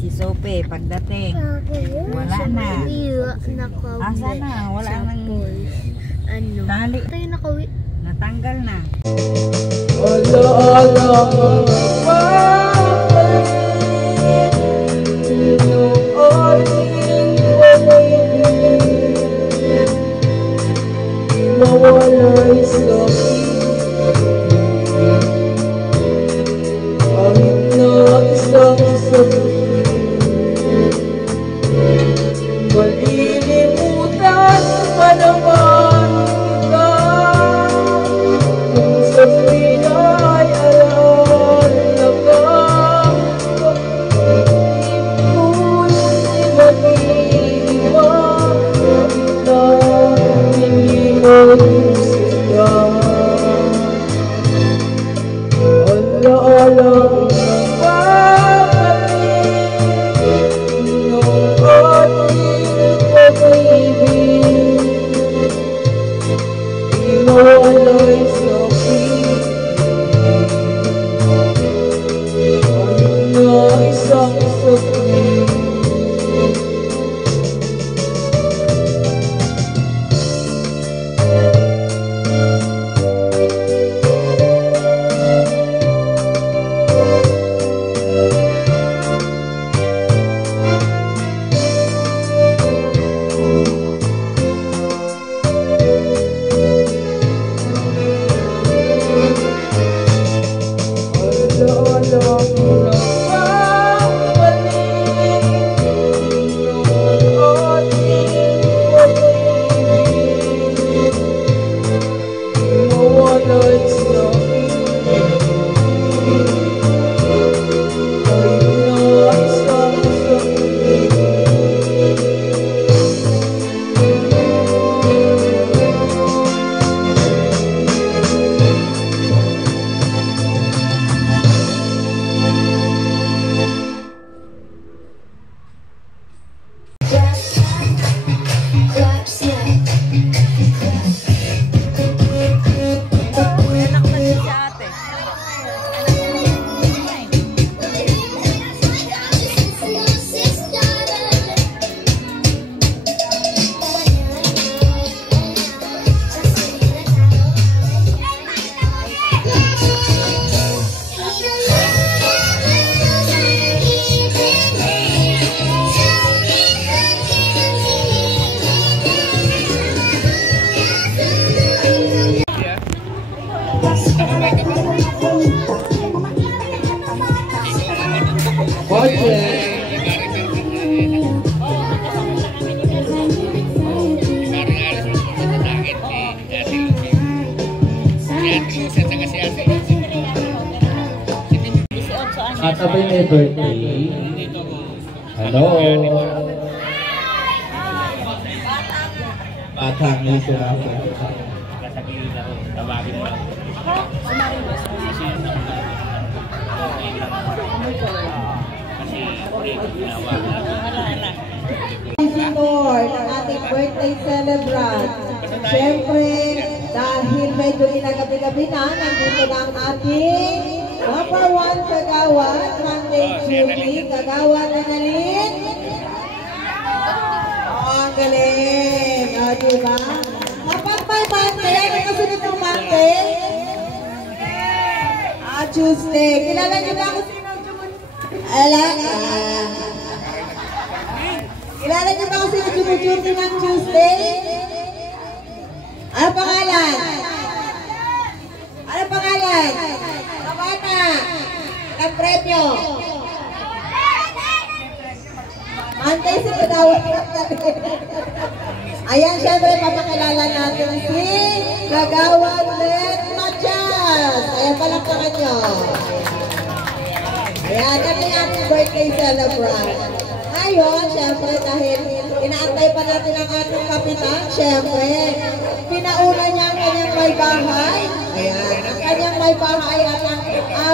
Si Sophie, pagdating. Wala na. Asa na? Wala nang tali. Natanggal na. Malilimutan pa naman kita kung sa pinay alala ka. Ipon si mag-iiwan kita, hindi mo gusto. Ala-ala Sabay may birthday. Hello. Batang may sila. Tawagin mo. Lord, ang ating birthday celebrant. Siyempre, dahil medyo inagabi-gabi na, nandito na ang ating number 1 kagawad, Monday Judy, kagawad Annalyn. Ang galing. O, diba? Kapag may Monday, ano kasunod ng Monday? Tuesday. Kilala niyo ba ako sino? Kilala niyo ba ako sino Jumujuti ng Tuesday? Ano pangalan? Ano pangalan? Kabata. Ang premyo. Monday si Kadawat. Ayan, syempre papakilala natin si Kagawad Let Machas. Ayan, palakpakan nyo. Ayan, kami ating birthday celebrant. Ngayon, syempre dahil inaantay pa natin ang ating kapitan, syempre, pinauna niya ang kanyang may bahay. Ayan, ang kanyang may bahay at ang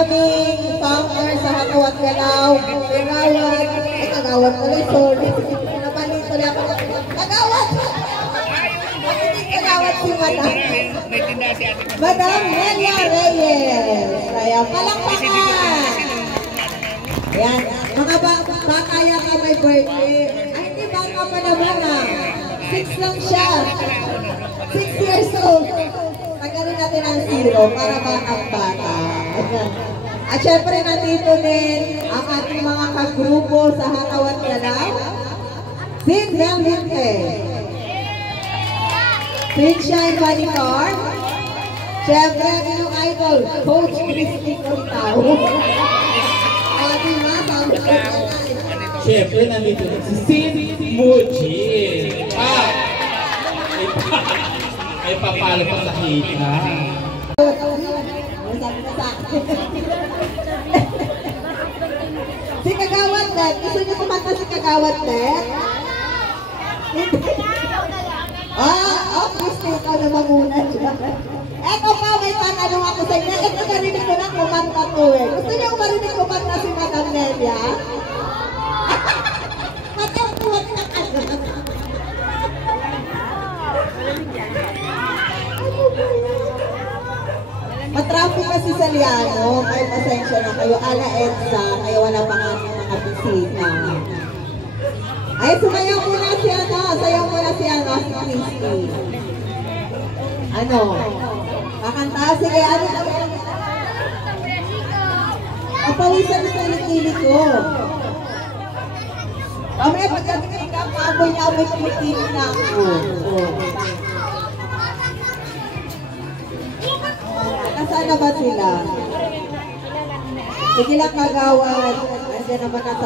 aming founder sa Hatawat Galaw, Kagawad tuloy, sorry. Napalito na ako. Kagawad! Kagawad si Madam. Madam Nelia Reyes. Kaya palakpakan. Ayan, mga bata yan ka may birthday. Ay, hindi bata pa naman ah. 6 lang siya. 6 years old. Tanggalin natin ang 0 para batang bata. At syempre nandito din ang ating mga kagrupo sa Hatawan Galaw. Sin Del Hinte. Sunshine Manicar. Syempre ang inyong idol, Coach Christy Cortao. Ating mga pang-idol. Siyempre, nandito na si Sin Muji. Ay papalo pa sa hita. Sabi na sa akin. Si Kagawad Net. Gusto niyo kumanta si Kagawad Net? Christy, ikaw naman muna dyan. Eto pa, may tanong ako sa inyo. Ito narinig ko na kumanta ko eh. Gusto niyo marinig kumanta si Madam Nelia? Matangkuhan na ka. Matraffic kasi sa Liano, may pasensya na kayo. Ala EDSA, kaya wala pa nga mga bisita. Ay, sumayaw muna si ano, sayaw muna si ano, si Christy. Ano? Kakanta, sige, ano? Papawisan sa kilikili ko. Mamaya pagdating ka, paaboy na amoy kilikili na ako. Nasaan na ba sila? Sige lang Kagawad. Nandiyan naman na sa...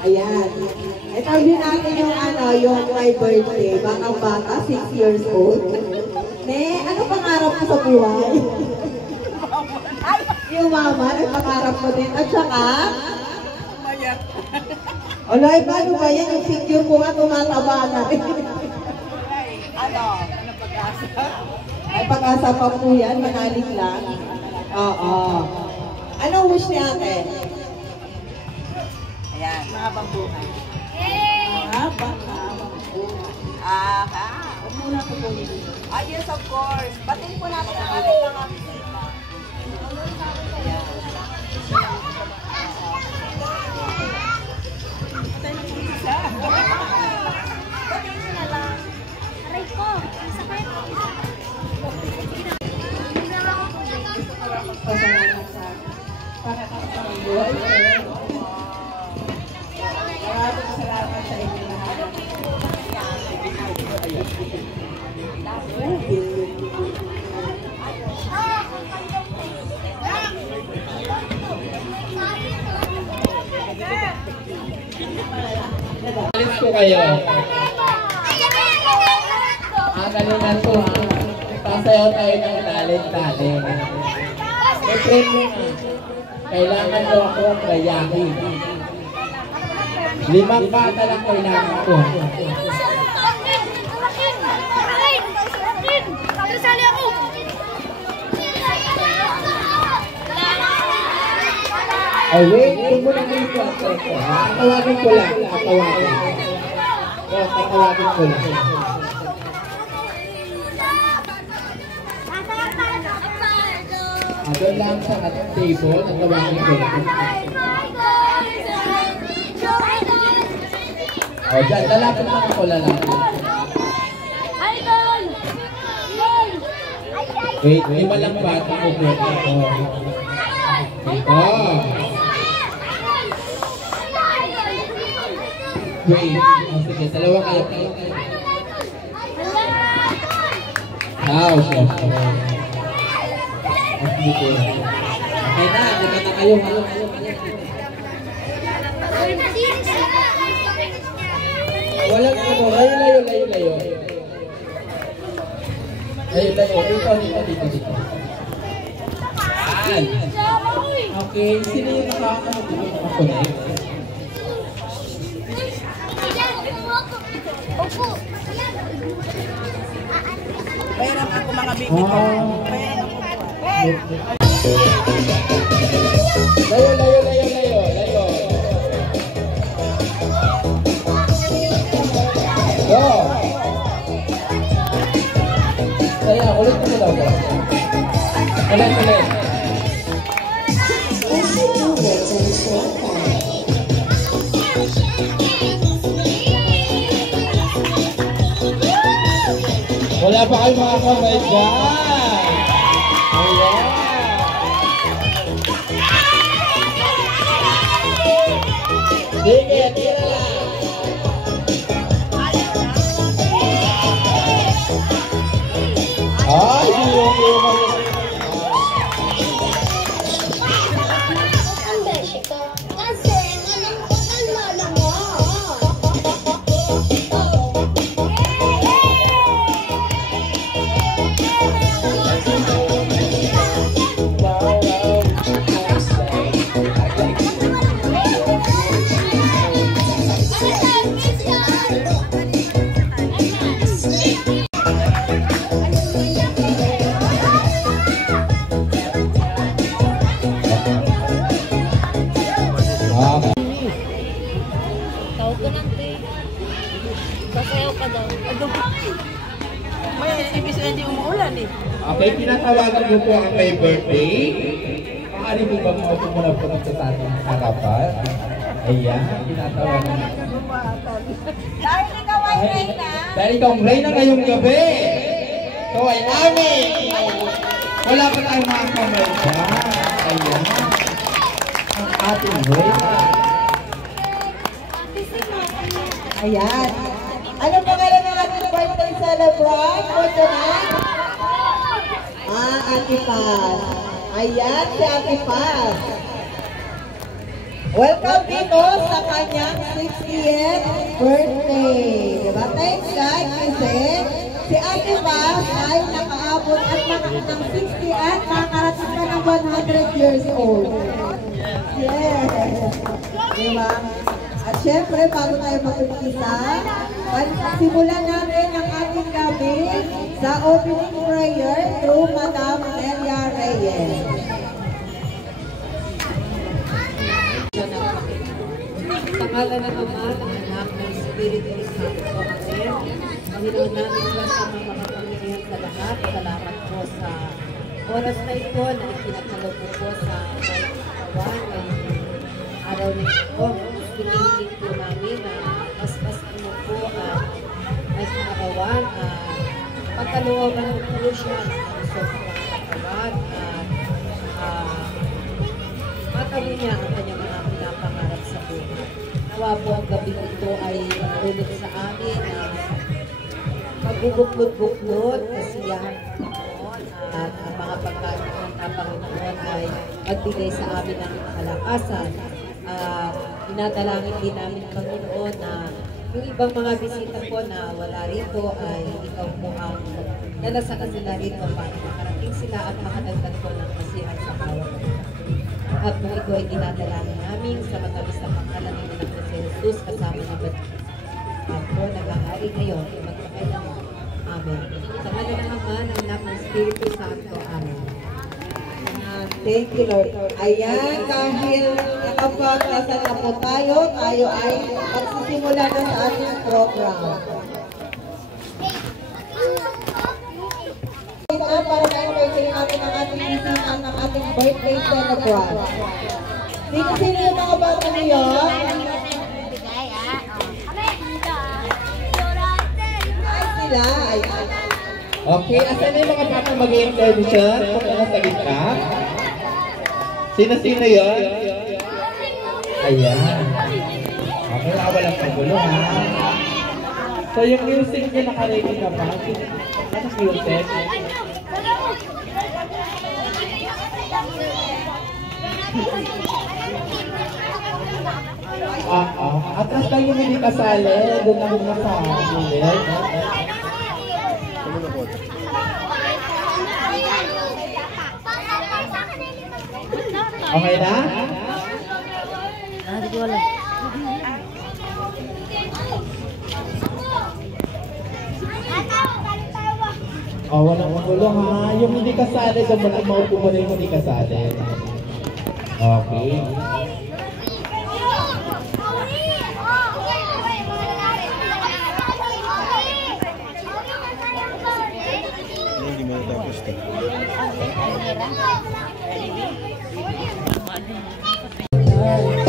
Ayan. Interview natin yung ano, yung my birthday. Batang bata, 6 years old. Ne, ano pangarap mo sa buhay? Yung mama, nagpangarap mo din. At saka? Alay, paano ba yan? Yung figure ko nga tumataba na. Ano? Pag-asa? Ay, pag-asa pa po yan. Manalig lang. Oo. Anong wish ni ate? Ayan. Mahabang buhay. Mahabang buhay. Aha. Huwag muna po po dito. Ah, yes, of course. Batin po natin ang ating mga bisita. Patay na po isa. Patay na lang. Aray ko. Sakit. Pasalamat sa pangakapangbuhay. Maraming salamat sa inyo lahat. Alis ko kayo. Galingan ko ha. Pasayaw tayo ng talent-talent. May premium ha. Kailangan ko ako ang kayahin. 5 bata lang kailangan ko. Ay, wait. Huwag mo lang dito ako. Tatawagin ko lang. Tatawagin. Tatawagin ko lang. Doon lang sa table. Tatawagin ko lang. O, dyan. Lalapit lang ako. Lalapit. Wait. 5 lang bata ko. Ito. Wait. Sige, dalawa kayo. Siyempre. Okay na, dito na kayo. Walang ano, layo. Layo. Dito. Okay, sino yung nakaka-connect? Bayaran ako mga baby ko. Bayaran ako. Wala pa kayo mga kamay dyan. Ayan. Sige, tira lang. Ay, yung Tawag ko lang, te. Sasayaw ka daw. May ibig sabihin hindi umuulan eh. Okay, pinatawagan ko po ang may birthday. Maaari po ba maupo muna po ng sa ating harapan? Ayan, pinatawagan. Dahil ikaw ay Reyna. Dahil ikaw ang Reyna ngayong gabi. Ikaw ay namin. Wala pa tayong mga kamay dyan. Ayan. Ang ating Reyna. Ayan. Anong pangalan ng ating birthday celebrant for tonight? Ate Paz. Ayan, si Ate Paz. Welcome dito sa kanyang 60th birthday. Diba? Thanks guys kasi si Ate Paz ay nakaabot at ng 60 at nakakarating ka ng 100 years old. Yes. Diba? At syempre, bago tayo mag-umpisa, simulan natin ang ating gabi sa opening prayer through Madam Nelia Reyes. Pangalan ng Ama, ng Anak, ng Espiritu Santo. Amen. Panginoon namin sa mga makapangyarihan sa lahat, salamat po sa oras na ito na ikinakalo po sa kawan ngayong araw nito. Pinihiling po namin na mas mo po ay katawan pagkalooban ng po siya ng kalusok ng katawan at matalo niya ang kanyang mga pinapangarap sa buhay. Nawa po ang gabi ito ay ulot sa amin na magbubuklod-buklod, kasiyahan Panginoon at ang mga pagkain ng Panginoon ay magbigay sa amin ng kalakasan. Dinadalangin din namin Panginoon na yung ibang mga bisita po na wala rito ay ikaw po ang nalasa ka sila rito para makarating sila at makadagdag po ng kasiyahan sa bawat at kung ito ay dinadalangin namin sa matamis na pangalan ng anak na si Jesus kasama ng at po nag-aari ngayon ay magpakailangan. Amen. Sa ngalan ng Ama, ng Anak, ng Espiritu Santo. Amen. Thank you, Lord. Ayan, dahil nakapagkasan na po tayo ay magsisimula na sa ating program. Para na-entertain natin ang ating bisita ng ating birthday celebrant. Sino yung mga bata niyo? Ay, sila. Okay, asan na yung mga bata mag-i-intermission? Punta na sa gitna. Sino-sino yun? Ayan. Okay, walang pagulo ha. So yung music nyo nakaready na ba? Anong music? Atras tayo yung hindi kasali. Doon na muna sa ulit. Okay na? Hindi wala. Oh, walang magulo ha. Yung hindi kasali, doon mo maupo mo na yung hindi kasali. Okay. Hindi mo natapos ito. Ay.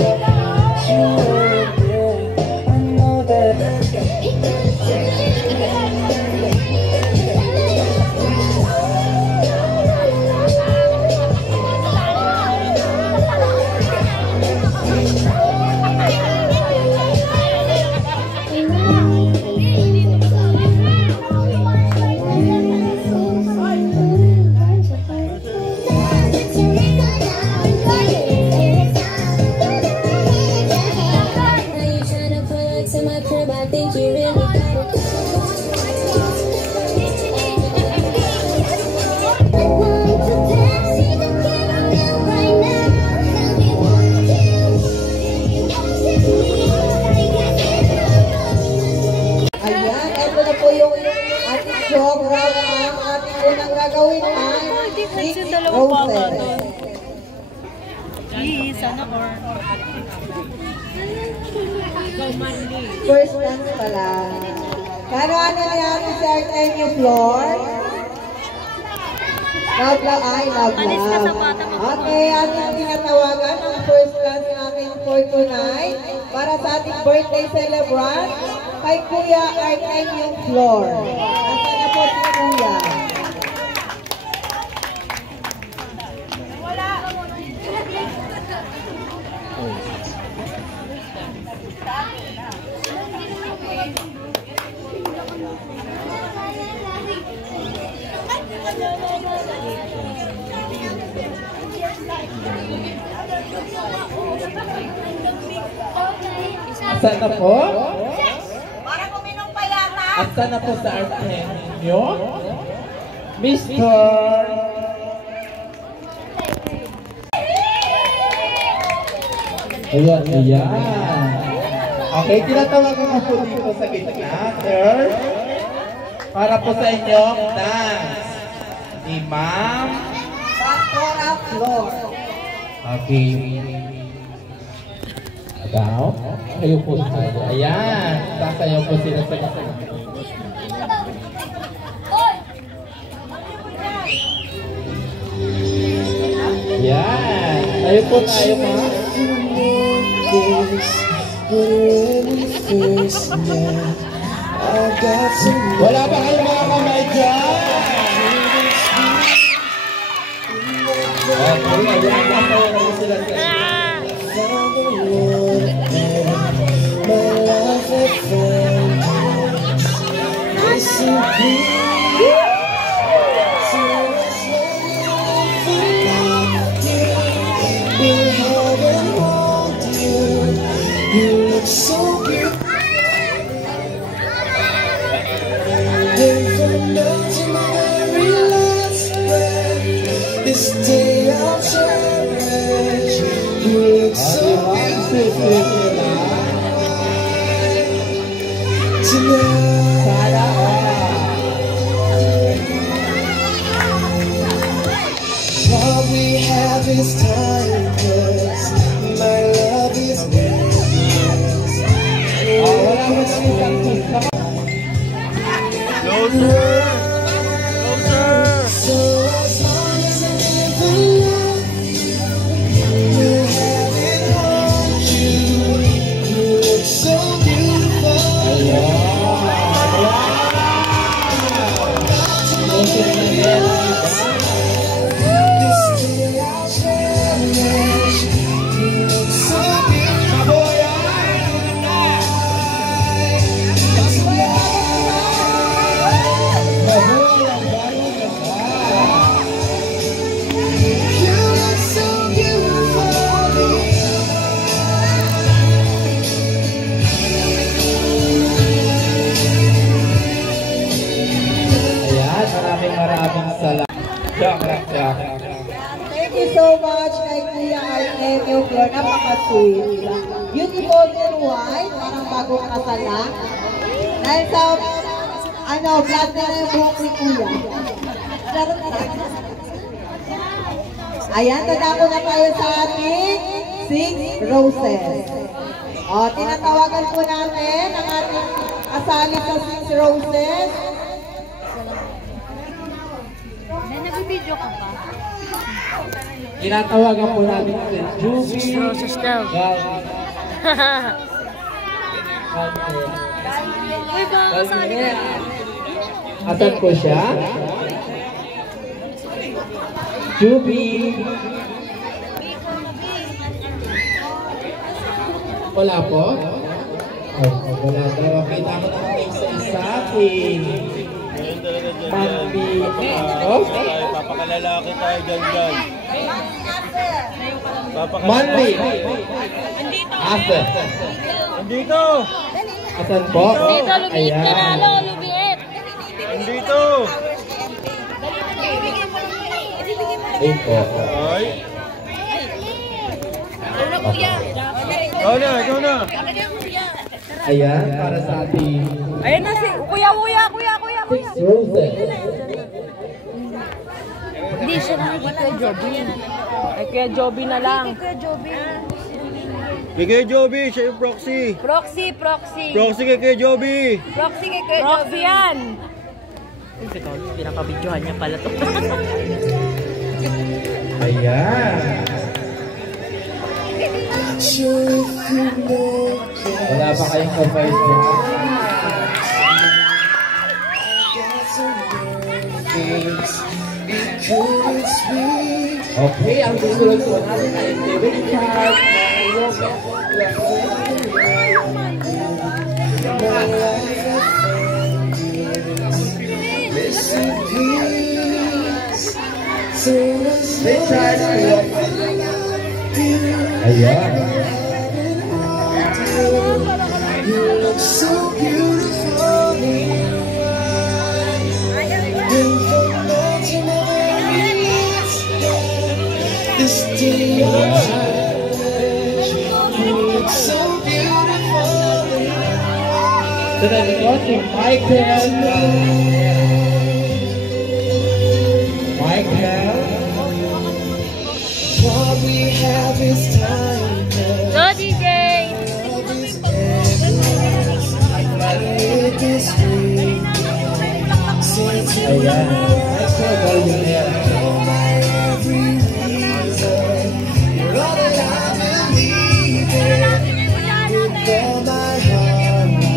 sana or... First dance pala. Ano niya si Artemio Flor? Love. Alis ka sa bata mo. Okay, ating tinatawagan ang first dance natin for tonight para sa ating birthday celebrant kay Kuya Artemio Flor. Nasaan na po si Kuya? Asan na po? Para kuminom pa yata. Asan na po sa Artemio? Mr. Ayan. Okay, tinatawagan ko po dito sa gitna, sir. Para po sa inyong dance. Ni Ma'am Pastora Flor. Okay. Agaw? Kayo po tayo. Ayan. Sasayaw po sila sa gitna. Ayan. Kayo po tayo, Ma'am. Wala ba kayo mga kamay dyan? Okay, ayan. Sasayaw po sila sa gitna. This day I'll cherish. You look so beautiful tonight. All we have is time, 'cause my love is endless. Closer! So as long as I live alone, we'll have it hold you. You look so beautiful. This day I'll cherish. You look so beautiful You look so beautiful. Ayan, maraming salamat. Jack. Thank you so much kay Kuya Artemio Flor. Napaka-sweet. Beautiful and white. Parang bagong kasala. Dahil sa, vlog na yung buhok ni Kuya. Ayan, tadako na tayo sa ating 6 roses. O, tinatawagan po natin ang ating kasali sa 6 roses. Nag-video ka pa? Tinatawagan po natin si Juby. Roses daw. Uy, baka kasali ka. Asan po siya? Juby. Wala po? Wala daw. Kita ko naman isa-isa. Mami. Papakalalaki tayo dyan. Manly. Asan? Andito! Asan po? Dito, lumiit ka na, lumiit. Andito! Ayun po. Ay! Una, kuya. Ikaw na! Ayan, para sa ating Ayan na si kuya. 6 roses. Hindi siya nakikita, Joby. Ay, Kuya Joby na lang. Kuya Joby. Kay Kuya Joby, siya yung proxy. Proxy. Proxy kay Kuya Joby. Proxy kay Kuya Joby. Yan. Pinaka-videohan niya pala to. Ayan. Wala pa kayong advice dyan? Okay, ang susunod po natin ay David Charles. Ayan. You look so beautiful in from now to my very last day. This day of challenge. You look so beautiful in So nalikot si Michael. what we have is time. Go, DJ! Love is endless. It is free. Since you Ayan. Michael Golden. know my every reason, you're all that I believe in. With all my heart, I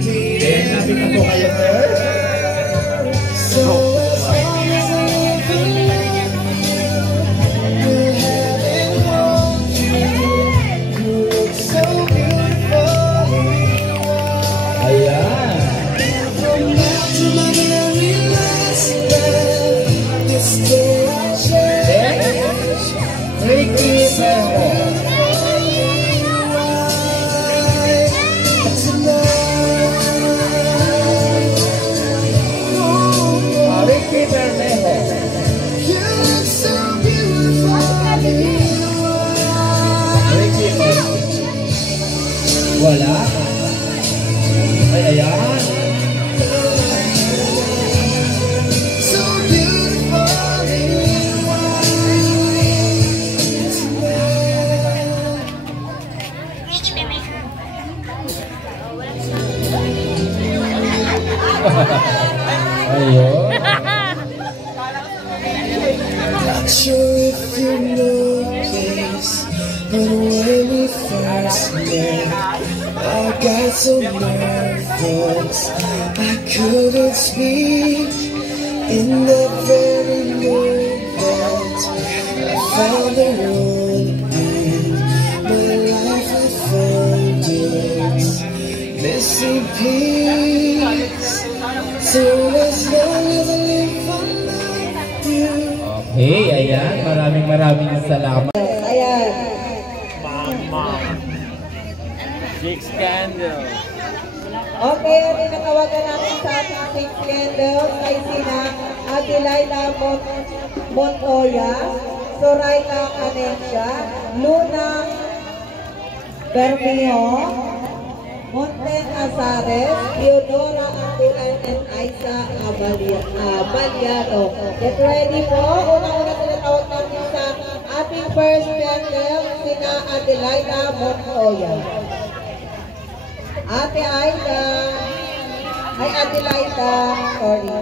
need Eh, sabi ko po kayo, sir. so as long as I live in love, will have and hold you. You look so beautiful in white. Ayan. From now to my very last breath, this day I cherish. Ricky Ferro. Ricky Bermejo. You look so beautiful in white. Ricky Ferro. Wala. Ay, ayan. So beautiful in Ayun. Not sure if you know this, but when we first met, I got so nervous I couldn't speak. In that very moment, I found the one in my life. I found it, missing piece. So as long as I live, I love you. Okay, ayan. Maraming salamat. Ayan. Six candles. Okay, ang tinatawagan natin sa ating six candles ay sina Adelaida Montoya, Zoraida Canencia, Luna Bermeo, Monten Azares, Theodora Antulan, and Aiza Baliado. Get ready po. Una-una tinatawag natin sa ating first candle, sina Adelaida Montoya. Ate Aida. Ay, Adelaida. Sorry.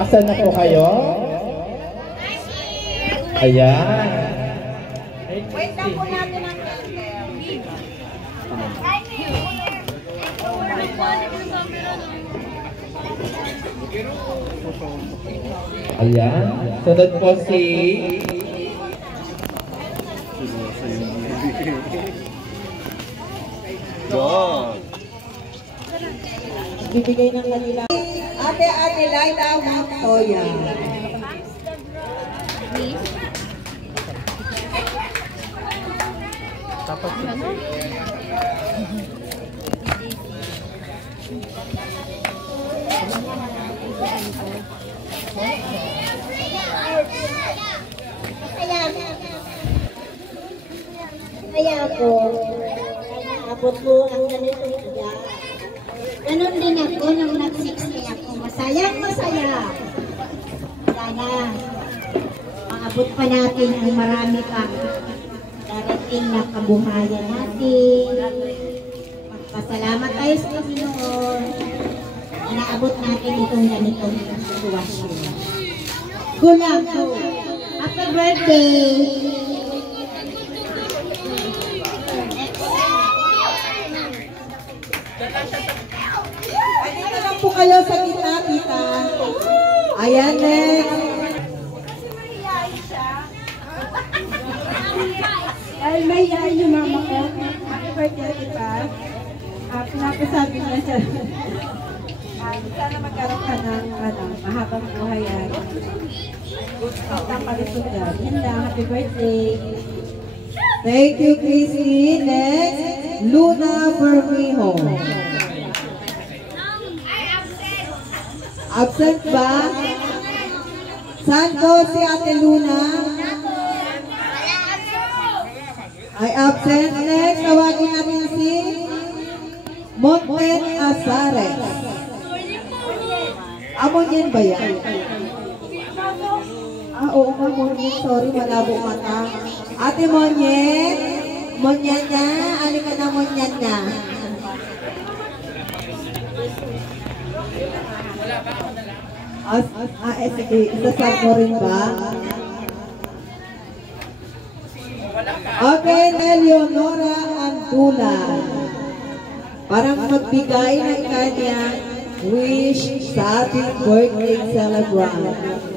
Asan na po kayo? Ayan. Wait lang po natin ang Ayan. Sunod po si... Go. Bibigay ng kanila. Ate Adelaida Montoya. Kaya po, abot po ang ganito siya. Ganon din ako nung nag-6 ako, mas Masayang masaya. Sana maabot pa natin ang marami pang darating na kabuhayan natin. Magpasalamat tayo sa Panginoon. Naabot natin itong ganitong sitwasyon. Kulang po. Happy birthday! Ay, dito lang po kayo sa gitna, tita. Ayan, next. Ay, mahihayin yung mama ko. Happy birthday, kita. Pinapasabi niya siya. Sana magkaroon ka ng mahabang buhay at ang palisugan. Yan lang, happy birthday. Thank you, Christy. Next, Luna Bermejo. Absent ba? Saan po si Ate Luna? Ay absent. Next, tawagin natin si Monten Azares. Amon yan ba yan? Oo nga, Monyen. Sorry, malabo mata. Ate Monyen. Monyen na. Alin ka na, Monyen na. Sige. Isasal mo rin ba? Okay, Leonora Andula. Parang magbigay ng kanyang wish sa ating birthday celebrant.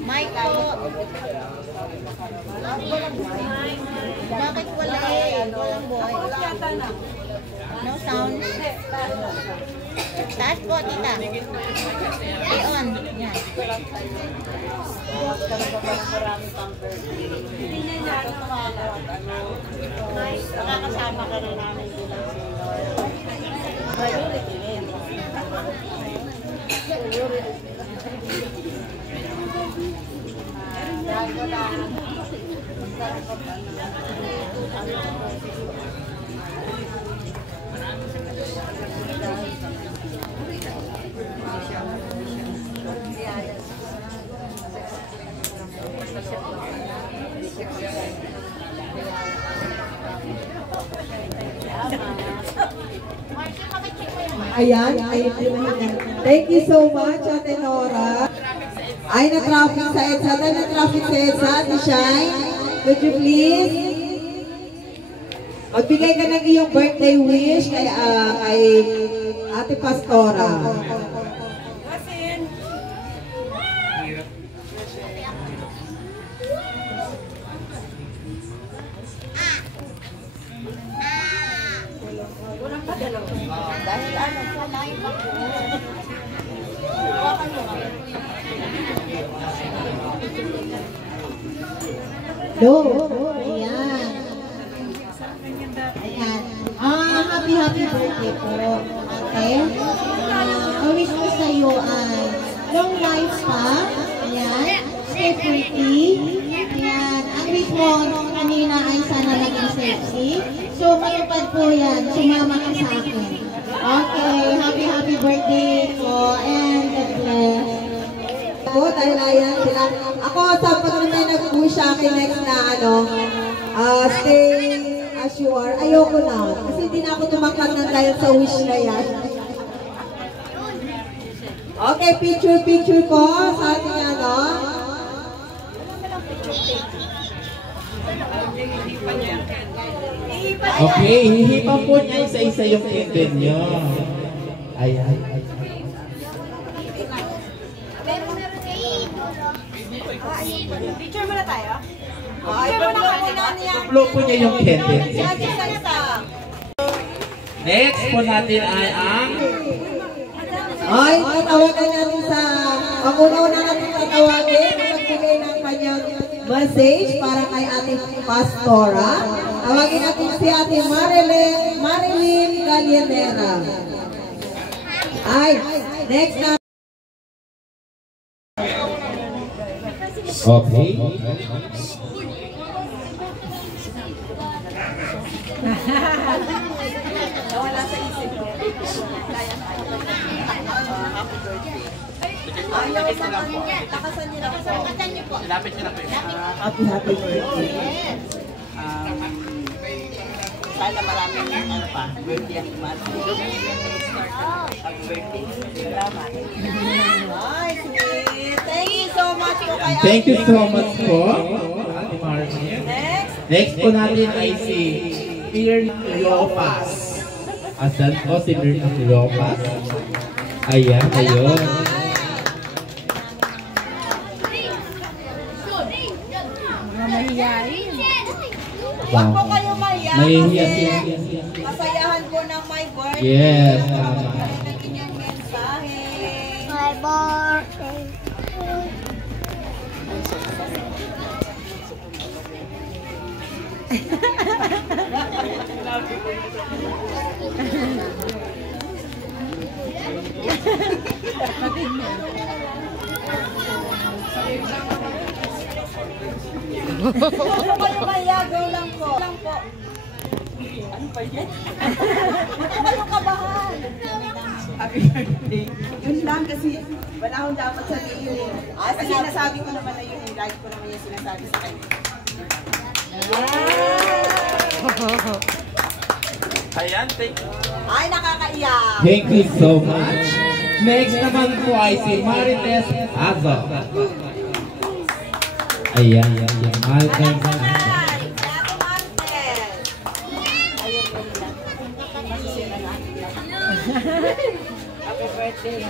Mike po. Bakit wala eh? Walang buhay. No sound. Taas po, tita. I-on. Yan. Nakakasama ka na namin bilang priority din. Ayan, thank you so much, Ate Nora. Ay, na-traffic sa EDSA. Ay, na-traffic sa EDSA. Ate Shine, could you please magbigay ka ng iyong birthday wish kay Ate Pastora. Dahil ano po, may bako. Go! Ayan. Ayan. Happy birthday po. Okay? Ang wish ko sa iyo ay long life pa. Ayan. Stay pretty. Ayan. Ang wish mo kanina ay sana naging sexy. So, matupad po yan. Sumama ka sa akin. Okay. Happy birthday po. And God bless. Po, dahil ayan sila. Ako, sa pag may nag-wish sa akin next na stay as you are. Ayoko na. Kasi hindi na ako tumaklat ng dahil sa wish na yan. Okay, picture po sa ating Okay, hihipan po niya isa-isa yung candle niyo. Ayan. Picture muna tayo. Blow po niya yung candle. Next po natin ay ang... Ay, tatawagan natin sa... Ang una-una natin tatawagin, magbigay ng kanyang message para kay Ate Pastora. Tawagin natin si Ate Marilyn Gallinera. Ay, next na. Okay. Nawala sa isip ko. Ayaw sa kanya. Lakasan niyo po. Lapit niyo na po. Happy birthday. Sana maraming birthday ang happy birthday. Salamat. Ay, sweet. Thank you so much po kay Thank you so much po, Ate Marnie. Next po natin ay si Mirna Lopez. Asan po si Mirna Lopez? Ayan, ayun. Huwag po kayo mahiya. Mahihiya kasi siya. Masayahan po ng my birthday. Yes, tama. Ng inyong mensahe. My birthday. Huwag po kayo mahiya. Go lang po. Ano pa yan? Huwag po kayo kabahan. Happy birthday. Yun lang kasi wala akong dapat sabihin eh. Kasi nasabi ko naman na yun, like ko naman yung sinasabi sa kanya. Ayan, thank you. Ay, nakakaiyak. Thank you so much. Next naman po ay si Marites Azo. Ayan, Marites Azo. Happy birthday.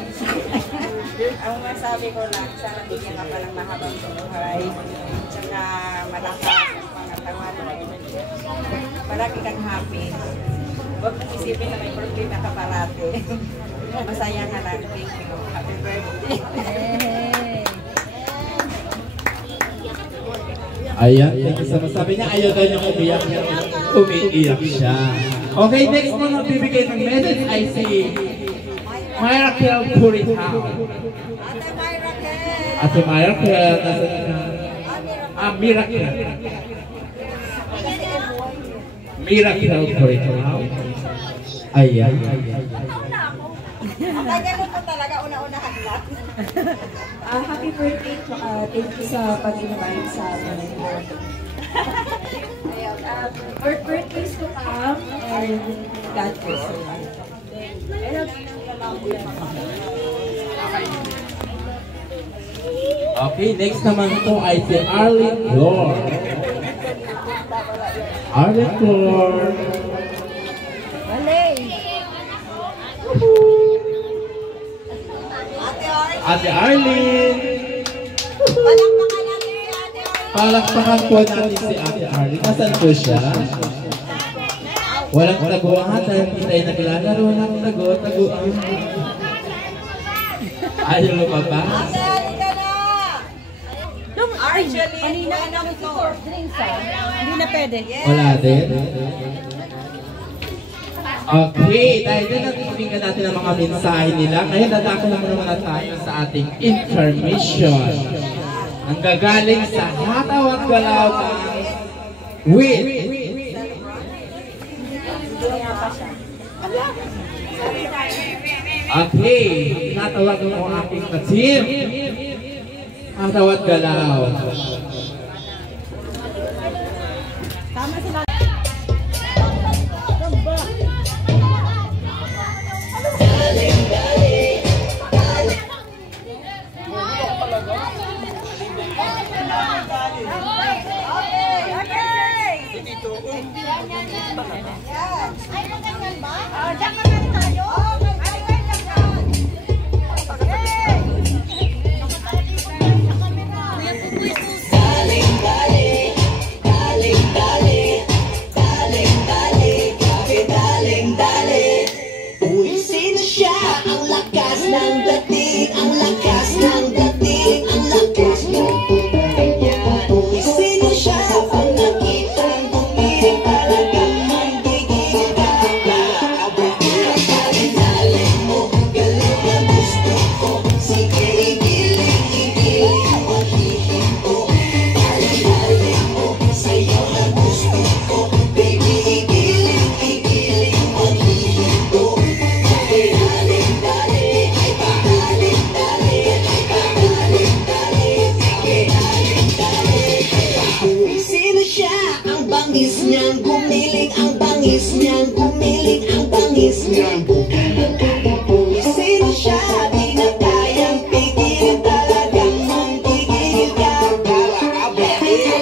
Ang masabi ko lang, sana bigyan ka pa ng mahabang buhay. Tsaka malakas ang pangatawan. Palagi kang happy. Huwag mong isipin na may problema ka parati. Masaya ka lang. Thank you. Happy birthday. Ayan, thank you so much. Sabi niya ayaw daw niyang umiyak. Umiiyak siya. Okay, next mo magbibigay ng message ay si Miracle Puritaw. Ate Miracle. Miracle. Miracle Puritaw. Ayan. Ganyan po talaga, una-unahan lang. Happy birthday. Thank you sa pag-invite sa amin. More birthdays to come and God bless you. Okay, next naman po ay si Arlene Lord. Arlene Lord. Ate Arlene. Palakpakan po natin si Ate Arlene. Nasaan po siya? Walang tago ang hata. Hindi tayo naglalaro ng tago. Ayaw lumaba. Ate, halika na! Arjali, Kanina ano namin to? Hindi na pwede. Wala din. Okay, dahil din natin natin ang mga mensahe nila. Ngayon, dadako naman muna tayo sa ating intermission. Ang gagaling sa Hataw at Galaw with okay, natawag mo ang aking ka-team. Hataw at Galaw. Tama sila. Ang lakas ng dating, ang lakas ng niyang gumiling ang bangis niyang, gumiling ang bangis niyang. Sino siya, di na kayang pigilin, talagang manggigil ka.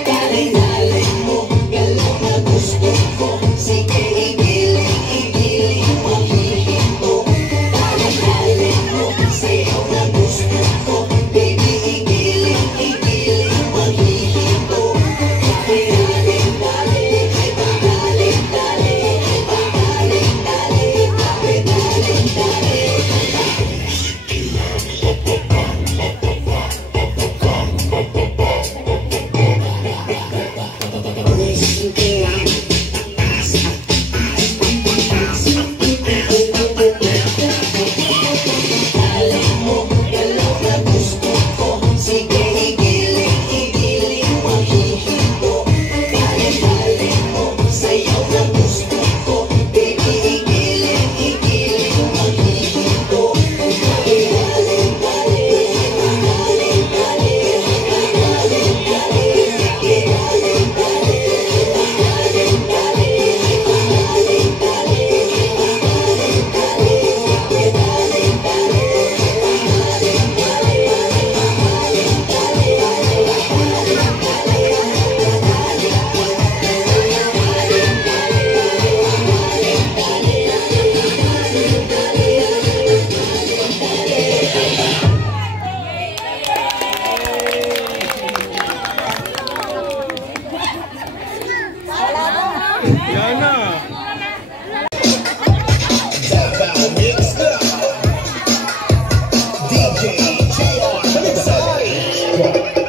Galing-galing mo, galaw na gusto ko. Sige, igiling mahihinto. Galing-galing mo, sayaw na gusto ko. Baby, igiling mahihinto. Galing-galing, ay pagaling-galing, ay pagaling-galing, ay pagaling-galing. Galing mo, galaw na gusto ko. Sige, igiling mahihinto. Galing-galing mo, sayaw na gusto ko. Baby, igiling mahihinto. Galing-galing, galing-galing,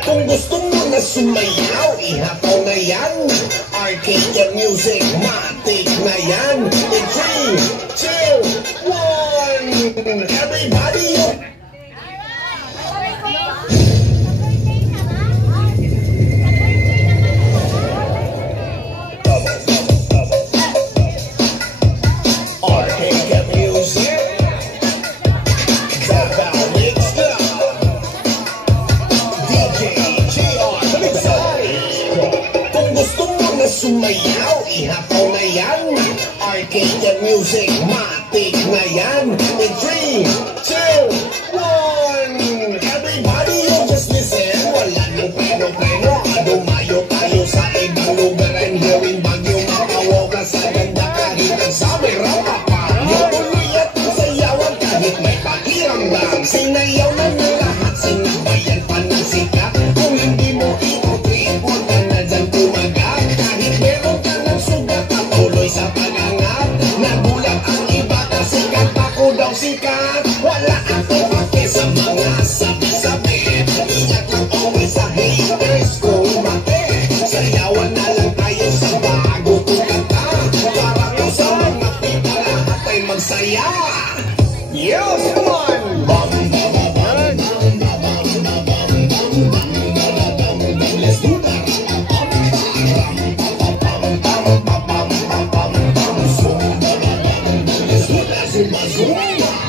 Kung gusto mo na sumayaw, ihapaw na yan. Arcade music, matik na yan. In 3, 2, 1, everybody Arcade music, Davao mixed up. Kung gusto mo na sumayaw, ihapaw na yan. Arcade music, matik na yan. In 3, 2, 1, everybody you just listen. Wala nang pleno-pleno, dumayo tayo sa ibang lugar. And here in Baguio, makawaw ka sa ganda kahit ang sabi rapapa. Tuloy at sayawan kahit may pakiramdam. Sinayaw na ng lahat, sinabayan pa ng sikat. Kung hindi mo itutrip, huwag ka na dyan tumagat. Kahit meron ka ng sugat, patuloy sa pagangat. Nagulat ang iba kasi kanta ko daw sikat. Wala akong pake sa mga sabi-sabi. Iyak lang always sa haters kung mati. Sayawan na lang tayo sa bago kong kanta. Para ko sa mga pita lahat ay magsaya. Yes, come on! Bam, bam, bam, bam, bam, bam, bam, bam, bam. Let's do that! Let's do that, Zumba, Zumba.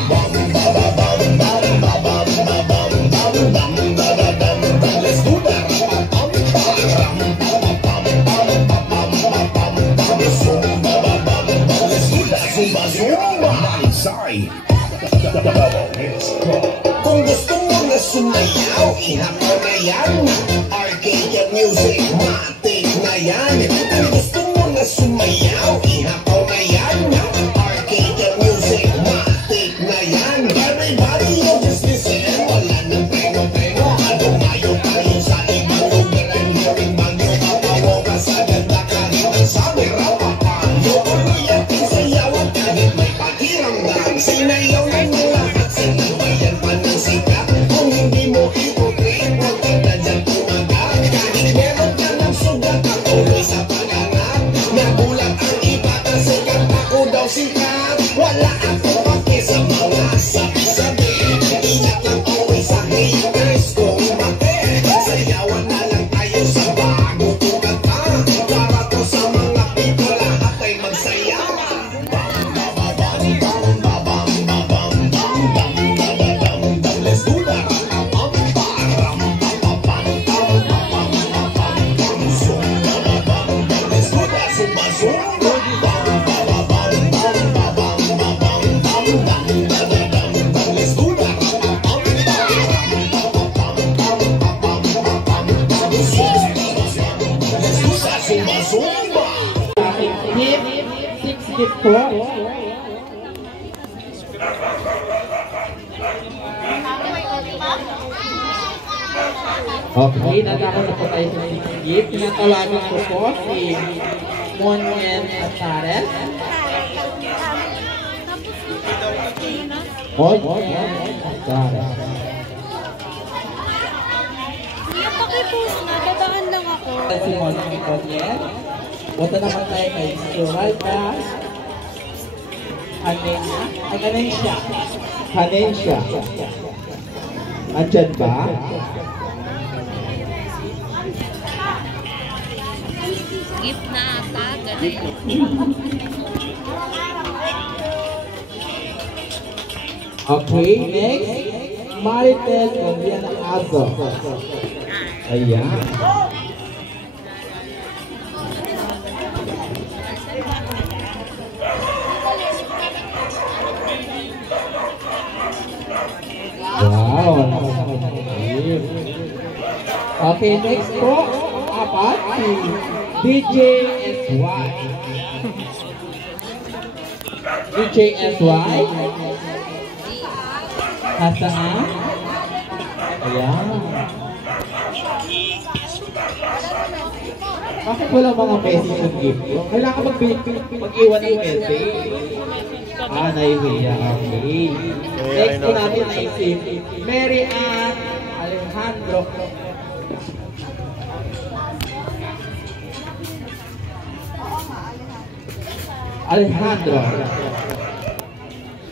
Bam, bam, bam, bam, bam, bam, bam, bam, bam. Let's do that! Let's do that, Zumba, Zumba. Sorry. Kung gusto mo na sumayaw, ihapaw na yan. Arcade music, matik na yan. Kung gusto mo na sumayaw, ihapaw na yan. Arcade music, matik na yan. Everybody you just listen. Wala nang preno-preno, dumayo tayo sa ibang lugar. And here in Baguio, makawaw ka sa ganda kahit ang sabi rapapa. Tuloy at sayawan kahit may pakiramdam. Sinayaw na ng lahat, sinabayan pa ng sikat. Kung hindi mo itutrip, huwag ka na dyan tumagat. Kahit meron ka ng sugat, patuloy sa pagangat. Nagulat ang iba kasi kanta ko daw sikat. Wala akong pake sa mga sabi-sabi. Iyak lang always sa haters kung mati. Sayawan na lang tayo sa bago kong kanta. Para to sa mga people lahat ay magsaya. Let's do that. Let's do that, Zumba, Zumba. Okay, nagkakaroon na po tayo sa gift. Tinatawagan ko po si Monyen Asares. Monyen Asares. Pakipost na, babaan lang ako. Si Monyen. Punta naman tayo kay Suralda. Hanensya. Hanensya. Andyan ba? Gift na ata, ganun. Okay, next. Maritel Condiana Azo. Ayan. Wow, okay, next po, apat, si DJ SY. DJ SY. Nasaan? Ayan. Bakit wala mga message ng gift? Kailangan mag-iwan ng message. Naiwiya. Okay. Next po natin ay si Mary Ann Alejandro.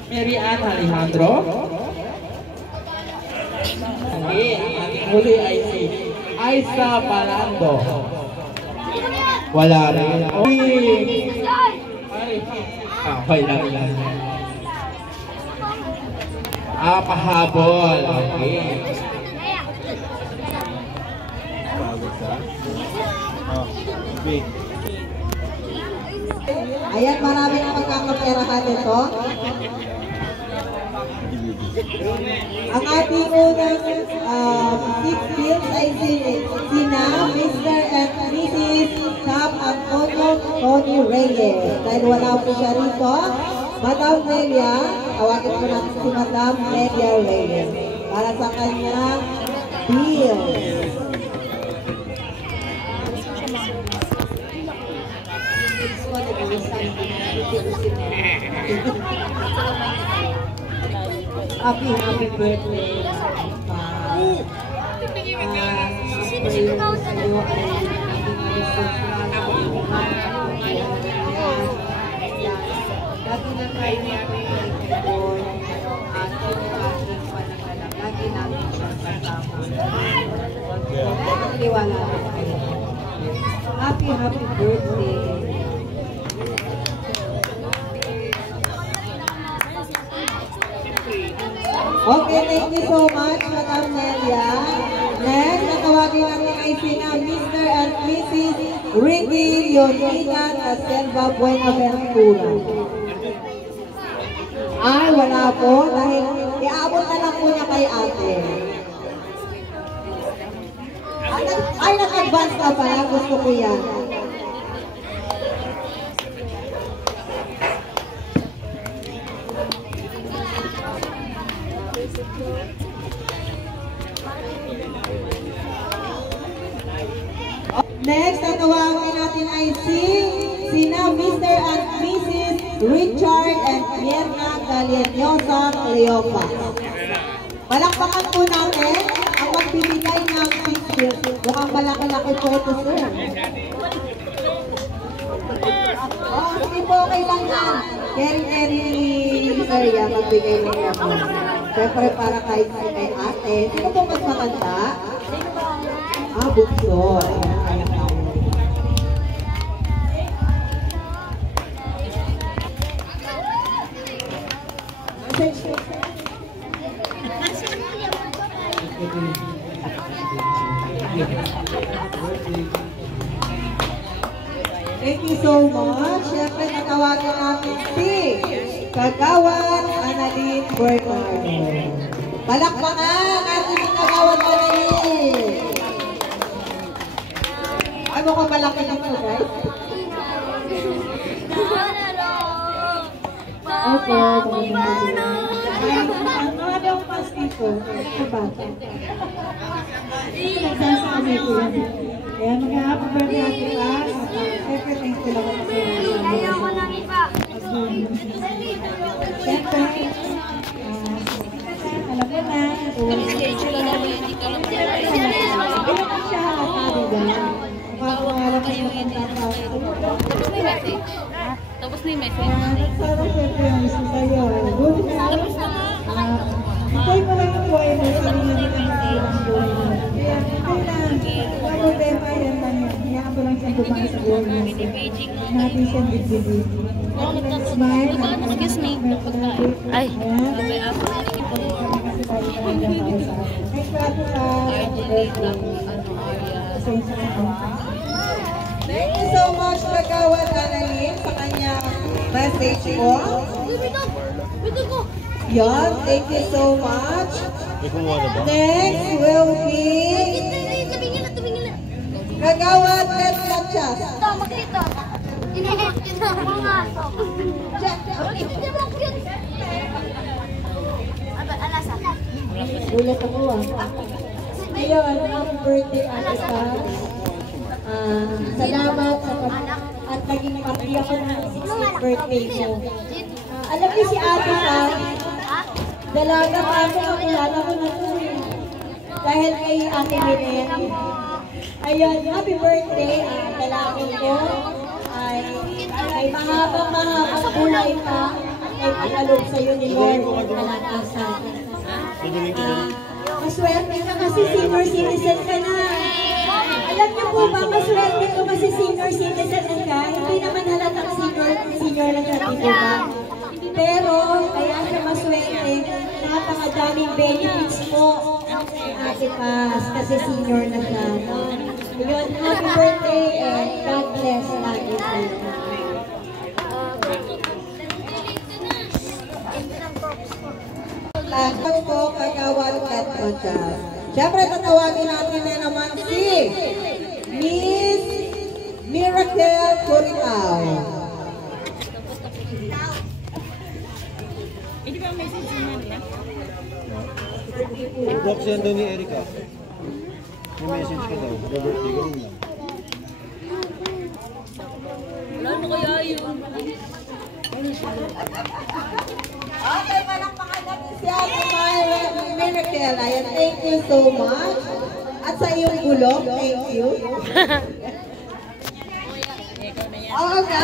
Mary Ann Alejandro. Okay. Ang ating huli ay si Aiza Palando. Wala rin. Okay lang yan. Pahabol. Okay. Ayan, marami na magkakaperahan ito. Ang ating unang 6 bills ay sina Mr. and Mrs. Cap Antonio Tony Reyes. Dahil wala po siya rito, Madam Nelia, tawagin po natin si Madam Nelia Reyes para sa kanyang bill. Happy birthday. Dati na tayo namin doon at yung panagalang lagi namin siya kasama. Liwala na kayo. Happy birthday. Okay, thank you so much, Madam Nelia. Next, natawagin natin ay sina Mr. and Mrs. Ricky Leonina Caselva Buenaventura. Ay, wala po, dahil iabot na lang po niya kay ate. Ay, nag-advance ka pala, gusto ko yan. Next, tatawagin natin ay sina Mr. and Mrs. Richard and Mierna Galienyosa Cleopa. Palakpakan po natin ang magbibigay ng picture. Mukhang malaki-laki po ito, sir. Sige po, okay lang yan. Caring area, magbigay ng naman. Siyempre para kahit kay ate. Sino po mas maganda? Bukso. Thank you so much. Siyempre, natawagan natin si Kagawan Annalyn Bernardo. Palakpakan natin si Kagawan Annalyn. Ay, mukhang malaki na ito, guys. Opo, ang mga daw pas dito, ito ba? Nagsasakami ko yan. Kaya mag-happy birthday Ate Paz. Siyempre, thank you lang ako sa siyempre, alam mo na, ilang siya hatabi dyan. Papangalan ko yung Tapos na yung message. Nagsara siyempre yung gusto sa'yo. Tapos na nga. Hintay mo lang yung buhay mo. Sabi nga nila ang buhay mo. Kaya hintay lang. Kung ano tema yan lang yan. Hinaan ko lang siyang bumang sa buhay mo. Natin siyang bibili. Smile. Excuse me. Ay. Next pa ito sa pasensya na po. Thank you so much, Kagawad Annalyn, sa kanyang message po. Yan, thank you so much. Next will be Kagawad Ted Machas. Ulit ako Ngayon, happy birthday Ate Paz. Salamat sa at naging party ako ng 60th birthday mo. Alam niyo si Ate Paz, dalaga pa ako, nakilala ko na ito dahil kay Ate Belen. Ayun, happy birthday, dalaga ko ay mahabang buhay pa ay pinalog sa'yo ni Lord at kalakasan. Maswerte ka kasi senior citizen ka na. Alam niyo po ba, maswerte ko kasi senior citizen ka. Hindi naman halatang senior lang natin, di ba? Pero, kaya siya maswerte, napakadaming benefits mo kay Ate Paz kasi senior na siya. Yun, happy birthday and God bless lagi po. Lahat po, Kagawad Ted Machas. Siyempre, tatawagin natin na naman si Miss Miracle Curitaw. Hindi ba message niya nila? I-block siya doon ni Erika. May message ka daw. Birthday ko rin lang. Wala mo kaya yun. Okay, malakpakan natin si Ate Miracle. Ayan, thank you so much. At sa iyong bulog, thank you. Oo nga,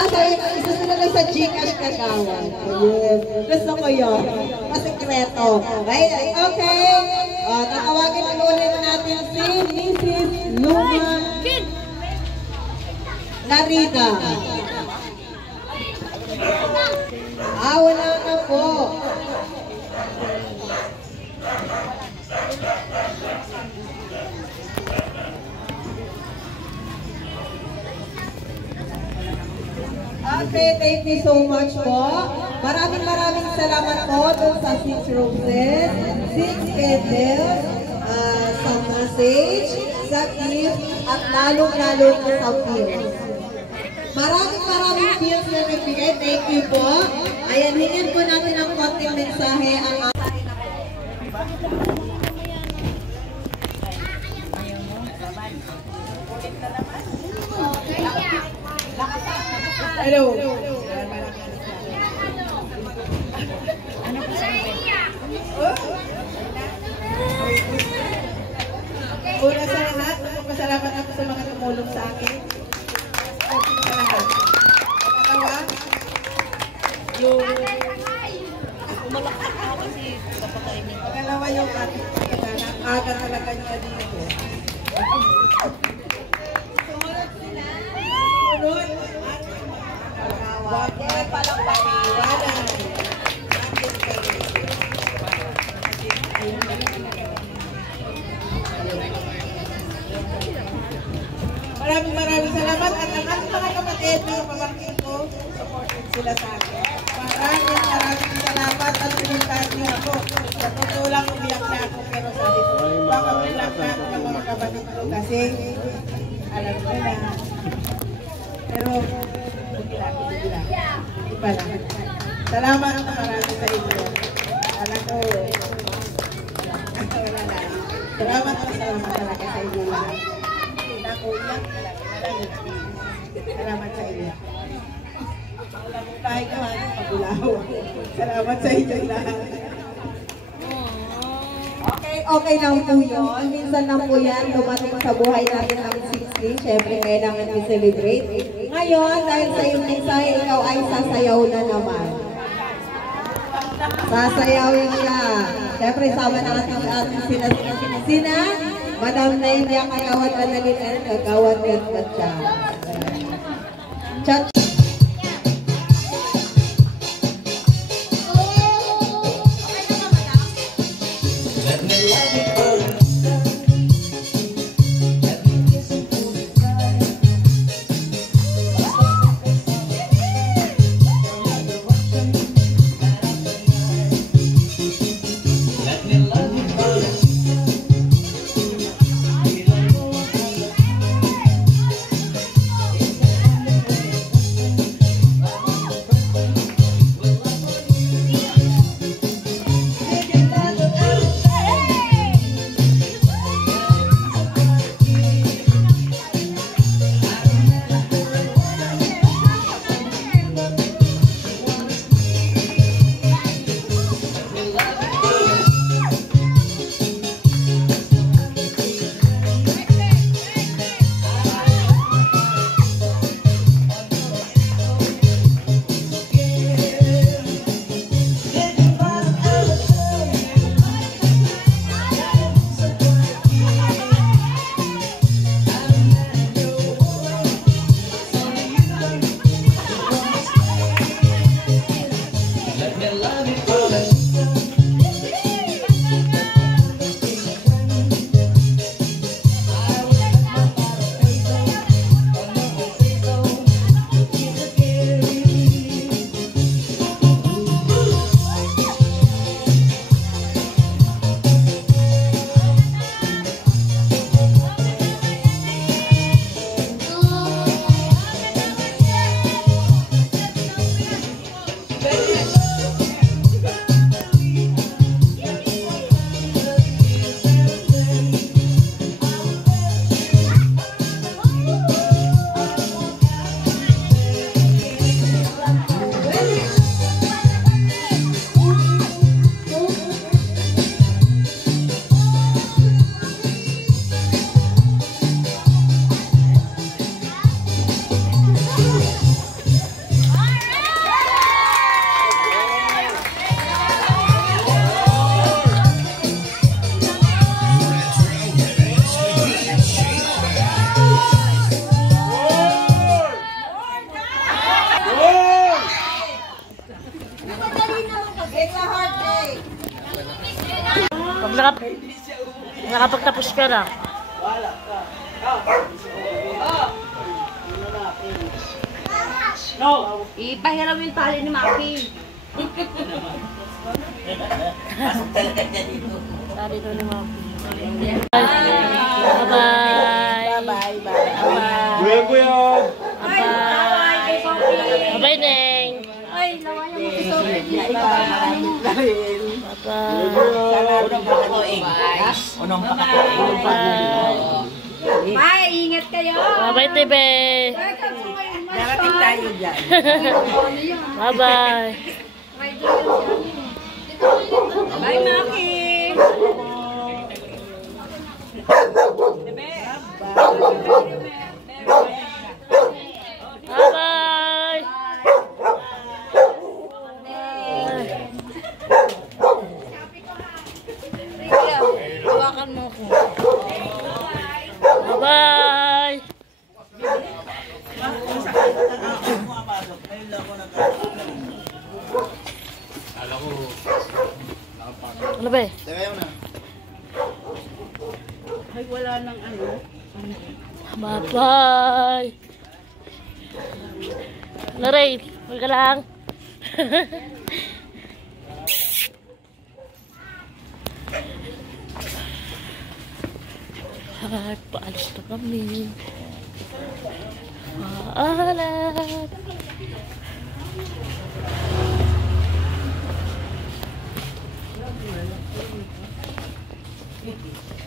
isa sila lang sa Gcash Kagawad. Yes, gusto ko yun. Masikreto. Okay. Tatawagin na ulit natin si Mrs. Luma Larida. Wala na po. Okay, thank you so much po. Maraming salamat po dun sa 6 roses, 6 candles, sa message, sa gift, at lalong-lalo sa bills. Maraming bills na nagbigay. Thank you po. Ayan, hingin po natin ang konting mensahe ang Hello. Una sa lahat, magpapasalamat ako sa mga tumulong sa akin. Sa lahat. Pangalawa, yung Umalakpak ako kasi kapakainin. pangalawa yung ating pagkakanak. Aga talaga niya dito. Sunod, wag na palang pag-iwanan. Maraming salamat at ang ating mga kapatid, mga pamangkin ko, supported sila sa akin. Maraming salamat at pinuntahan niyo ako. Sa totoo lang umiyak na ako pero sabi ko, baka umiyak na ako ng mga kapatid ko kasi alam ko na. Pero, hindi lang. Hindi pa lang. Salamat na marami sa inyo. Alam ko, wala na. Salamat talaga sa inyo lahat. Hindi na ako iyak talaga. Salamat sa inyo. Kahit naman, pagulaw. Salamat sa inyo lahat. Okay lang po yun. Minsan lang po yan, dumating sa buhay natin ang 60. Siyempre, kailangan i-celebrate. Ngayon, dahil sa iyong mensahe, ikaw ay sasayaw na naman. Sasayawin ka. Siyempre, sama natin sina Madam Naindia, Kagawad Annalyn, Kagawad Gatgatcha. Chat. Nakapagtapos ka na. Ipahiram yung tali ni Maki. Tali to ni Maki. Bye-bye. Bye-bye. Kuya. Bye-bye. Bye-bye, Neng. Ay, lawan yung Sophie. Bye-bye. Bye, ingat kayo. Bye-bye, Tebe. Darating tayo dyan. Bye-bye. Bye, Maki. Bye-bye. Hawakan mo ko. Bye-bye. Ano ba eh? Ay, wala nang ano. Bye-bye. Laray, huwag ka lang. Ay, paalis na kami. Paalam. Beauty.